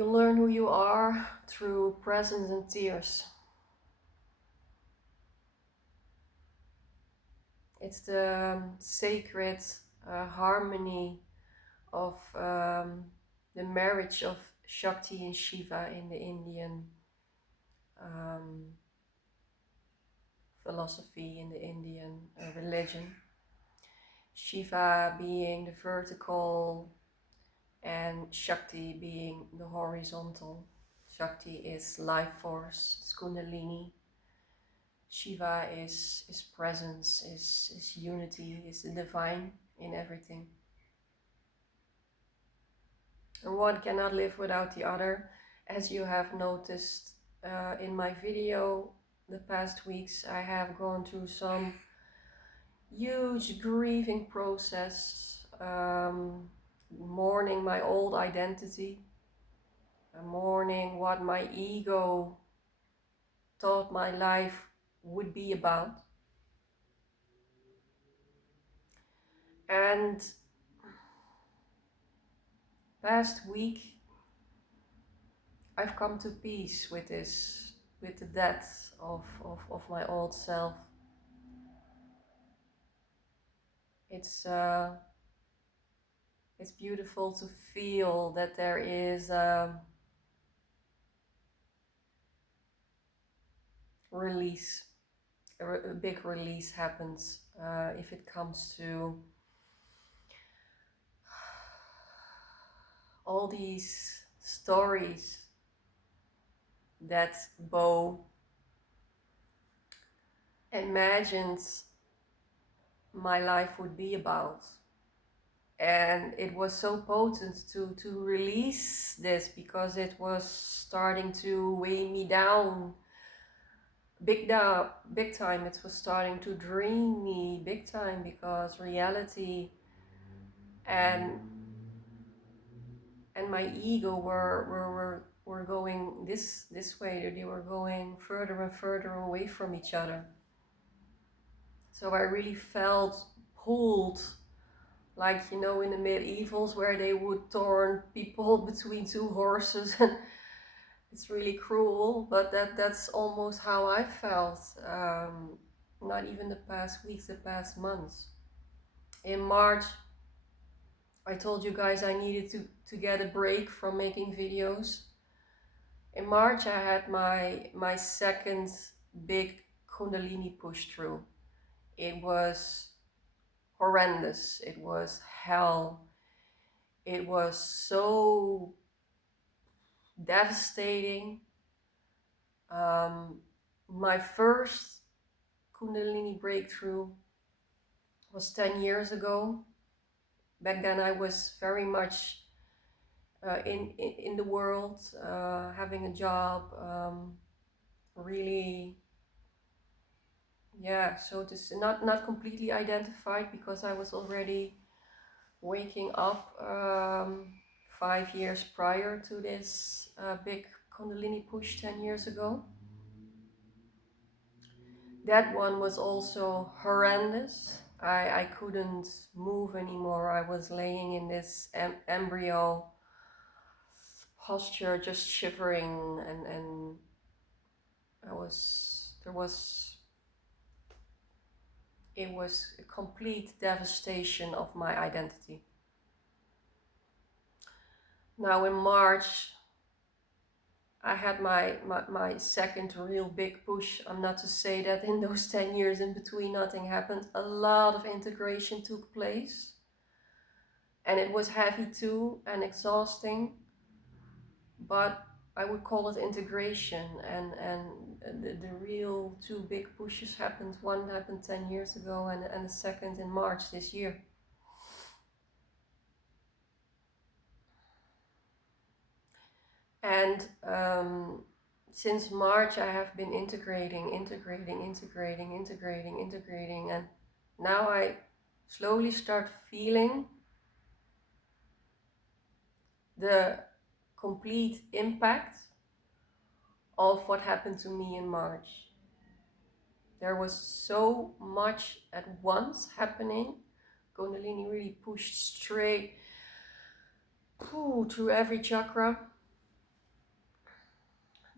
You learn who you are through presence and tears. It's the sacred harmony of the marriage of Shakti and Shiva in the Indian um, philosophy, in the Indian religion. Shiva being the vertical and Shakti being the horizontal. Shakti is life force, it's Kundalini. Shiva is presence, is unity, is the divine in everything. And one cannot live without the other. As you have noticed in my video the past weeks, I have gone through some huge grieving process, mourning my old identity, mourning what my ego thought my life would be about. And last week I've come to peace with this, with the death of my old self. It's beautiful to feel that there is release, a big release happens if it comes to all these stories that Bo imagined my life would be about. And it was so potent to release this, because it was starting to weigh me down big time. It was starting to drain me big time, because reality and my ego were going this way. They were going further and further away from each other. So I really felt pulled, like, you know, in the medievals where they would turn people between two horses. And it's really cruel, but that's almost how I felt. Not even the past weeks, the past months. In March, I told you guys I needed to get a break from making videos. In March, I had my second big Kundalini push through. It was horrendous. It was hell. It was so devastating. My first Kundalini breakthrough was 10 years ago. Back then I was very much in the world, having a job, really, yeah, so this not completely identified, because I was already waking up 5 years prior to this big Kundalini push 10 years ago. That one was also horrendous. I couldn't move anymore. I was laying in this embryo posture, just shivering, and it was a complete devastation of my identity. Now in March, I had my second real big push. I'm not to say that in those 10 years in between nothing happened. A lot of integration took place. And it was heavy too, and exhausting. But I would call it integration. And the real two big pushes happened. One happened 10 years ago, and the second in March this year. And since March, I have been integrating, and now I slowly start feeling the complete impact of what happened to me in March. There was so much at once happening. Kundalini really pushed straight through every chakra.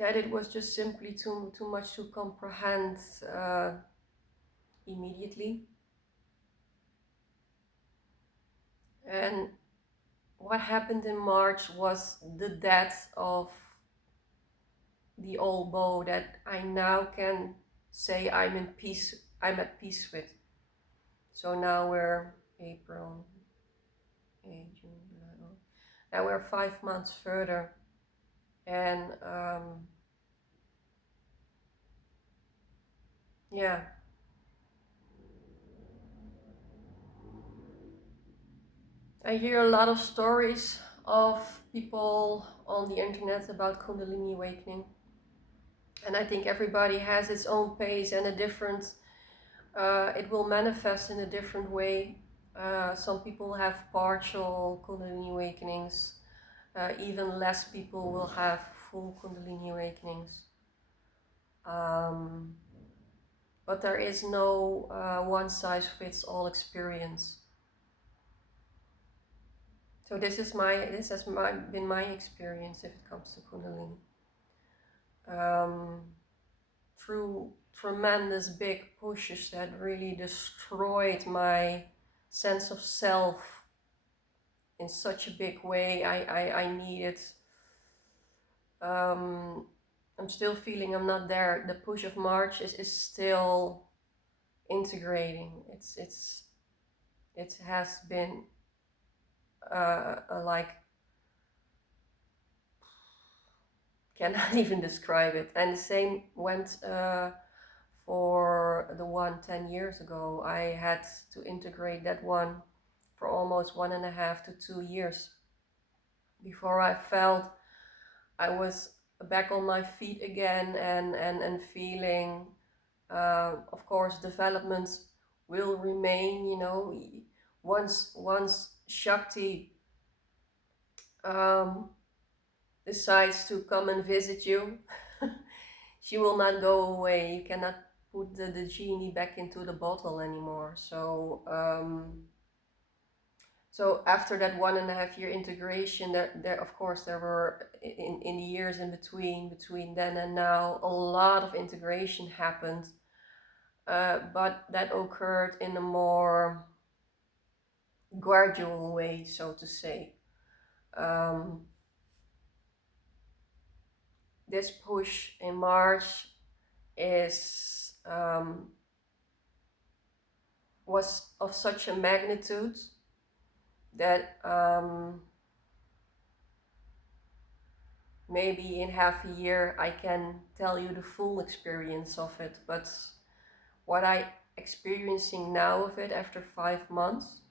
that it was just simply too much to comprehend uh, immediately. And what happened in March was the death of the old Bo that I now can say I'm in peace. I'm at peace with. So now we're April, May, June, July. Now we're 5 months further, and yeah, I hear a lot of stories of people on the internet about Kundalini awakening, and I think everybody has its own pace and a different. It will manifest in a different way. Some people have partial Kundalini awakenings. Even less people will have full Kundalini awakenings. Um, but there is no one size fits all experience. So this has been my experience if it comes to Kundalini. Through tremendous big pushes that really destroyed my sense of self in such a big way. I needed. I'm still feeling I'm not there. The push of March is still integrating. It has been like cannot even describe it. And the same went for the one 10 years ago. I had to integrate that one for almost 1.5 to 2 years before I felt I was back on my feet again and feeling, of course, developments will remain. Once Shakti um, decides to come and visit you, she will not go away. You cannot put the genie back into the bottle anymore. So after that 1.5 year integration, there of course there were in the years in between then and now a lot of integration happened, but that occurred in a more gradual way, so to say. Um, this push in March is was of such a magnitude that maybe in half a year I can tell you the full experience of it. But what I experiencing now of it after 5 months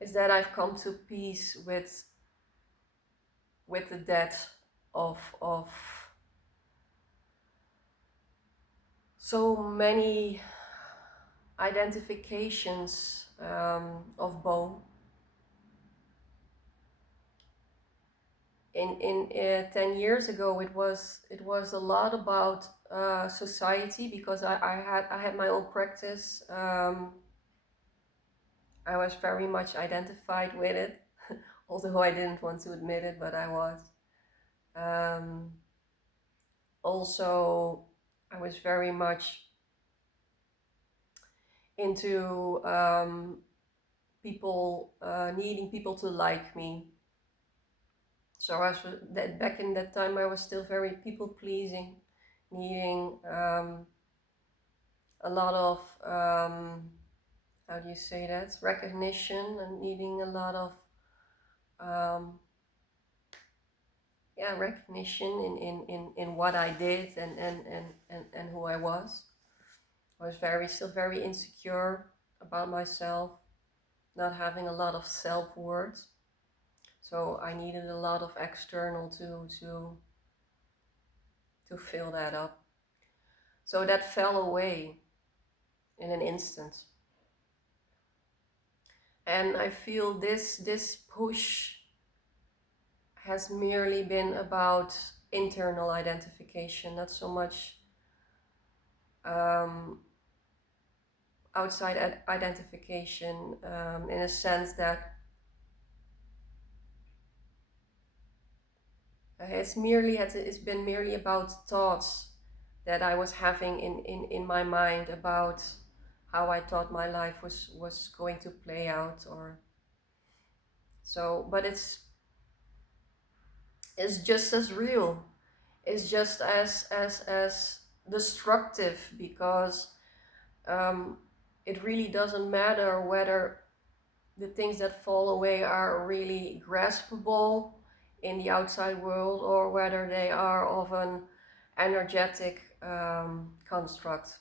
is that I've come to peace with the death of so many identifications of Bo. In 10 years ago, it was a lot about society, because I had my own practice. I was very much identified with it, although I didn't want to admit it, but I was. Also, I was very much into people needing people to like me. So back in that time I was still very people pleasing, needing a lot of how do you say that, recognition, and needing a lot of recognition in what I did and who I was. I was still very insecure about myself, not having a lot of self-worth. So I needed a lot of external to fill that up. So that fell away in an instant. And I feel this push has merely been about internal identification, not so much outside identification, in a sense that It's been merely about thoughts that I was having in my mind about how I thought my life was going to play out, or so. But it's just as real. It's just as destructive, because um, it really doesn't matter whether the things that fall away are really graspable in the outside world, or whether they are of an energetic construct.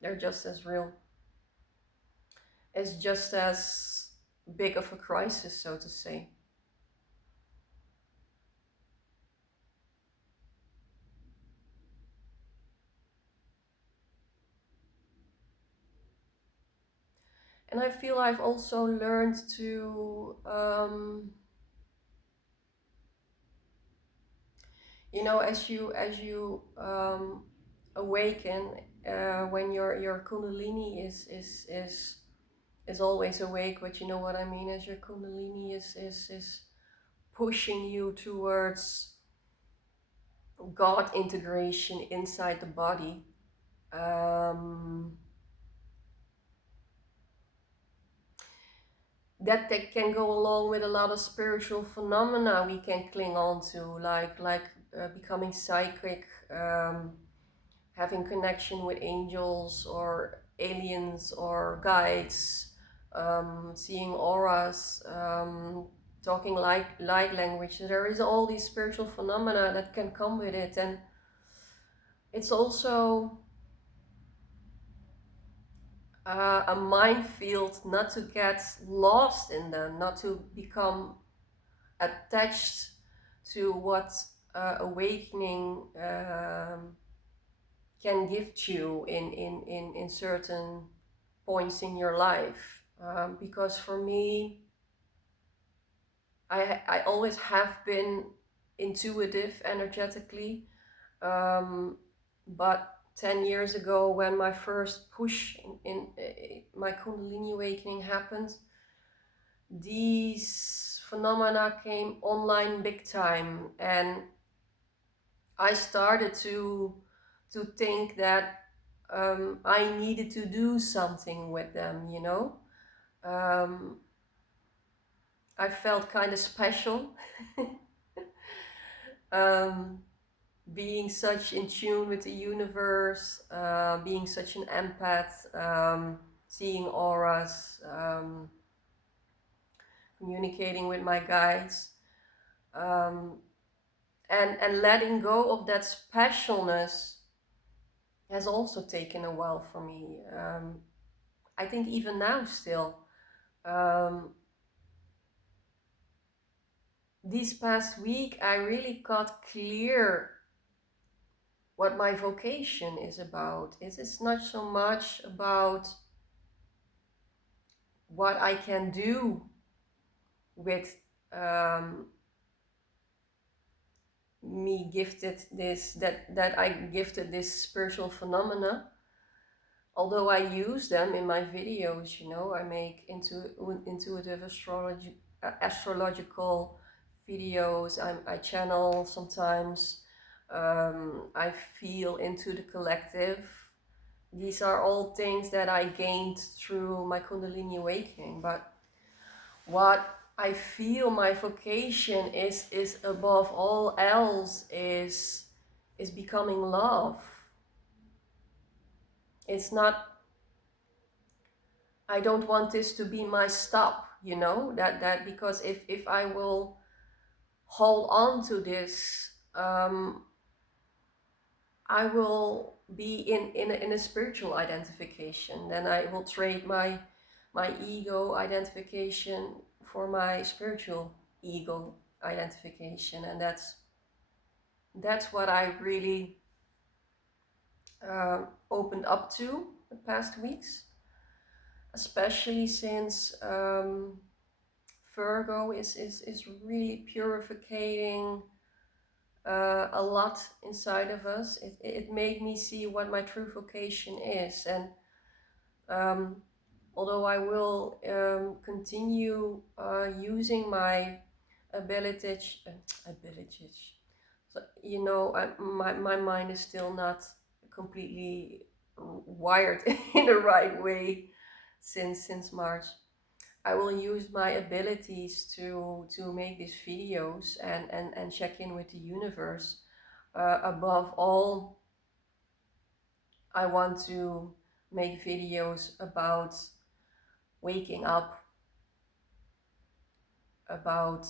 They're just as real. It's just as big of a crisis, so to say. And I feel I've also learned to, as you awaken, when your Kundalini is always awake, but you know what I mean, as your Kundalini is pushing you towards God integration inside the body. Um, that they can go along with a lot of spiritual phenomena we can cling on to, like becoming psychic, having connection with angels or aliens or guides, seeing auras, talking light language. There is all these spiritual phenomena that can come with it, and it's also a minefield not to get lost in them, not to become attached to what awakening can give you in certain points in your life. Because for me, I always have been intuitive energetically, but 10 years ago, when my first push in my Kundalini awakening happened, these phenomena came online big time, and I started to think that I needed to do something with them. Um, I felt kind of special, um, being such in tune with the universe, being such an empath, seeing auras, communicating with my guides. Um, and letting go of that specialness has also taken a while for me. I think even now still. Um, this past week, I really got clear what my vocation is about. It is not so much about what I can do with um, me gifted this, that I gifted this spiritual phenomena. Although I use them in my videos, I make intuitive astrological videos. I channel sometimes. I feel into the collective. These are all things that I gained through my Kundalini awakening. But what I feel my vocation is above all else is becoming love. It's not, I don't want this to be my stop, that because if I will hold on to this, I will be in a spiritual identification. Then I will trade my ego identification for my spiritual ego identification, and that's what I really opened up to the past weeks, especially since Virgo is really purifying a lot inside of us. It made me see what my true vocation is, and um, although I will continue using my abilities, abilities, You know, my mind is still not completely wired in the right way since March. I will use my abilities to make these videos and check in with the universe. Above all, I want to make videos about waking up, about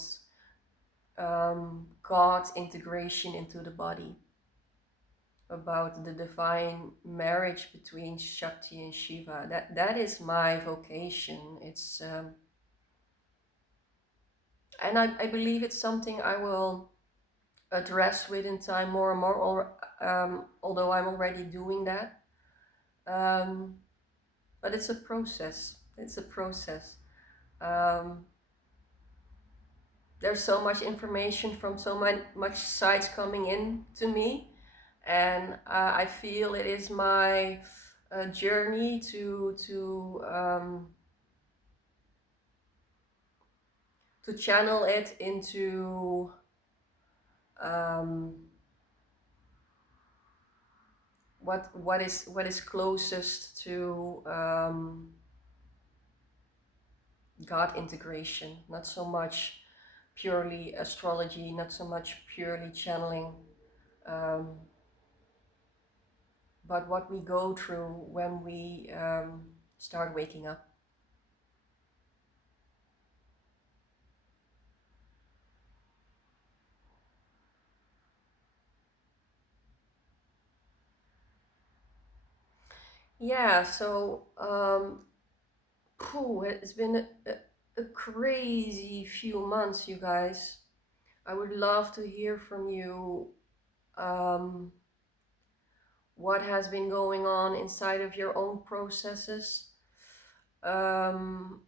God's integration into the body, about the divine marriage between Shakti and Shiva. That is my vocation. It's and I believe it's something I will address within time more and more. Or although I'm already doing that, um, but it's a process. It's a process. Um, there's so much information from so much sides coming in to me, and I feel it is my journey to channel it into um, what is closest to God integration, not so much purely astrology, not so much purely channeling, um, but what we go through when we start waking up. Yeah, so it's been a crazy few months, you guys. I would love to hear from you um, what has been going on inside of your own processes. Um,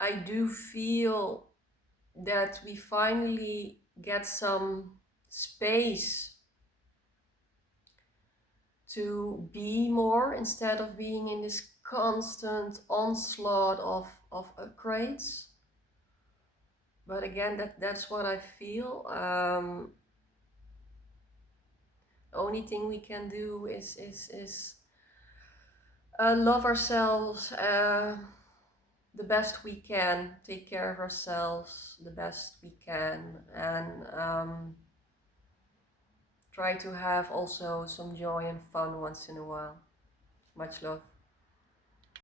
I do feel that we finally get some space to be more instead of being in this constant onslaught of upgrades. But again, that's what I feel. The only thing we can do is love ourselves the best we can, take care of ourselves the best we can, and try to have also some joy and fun once in a while. Much love.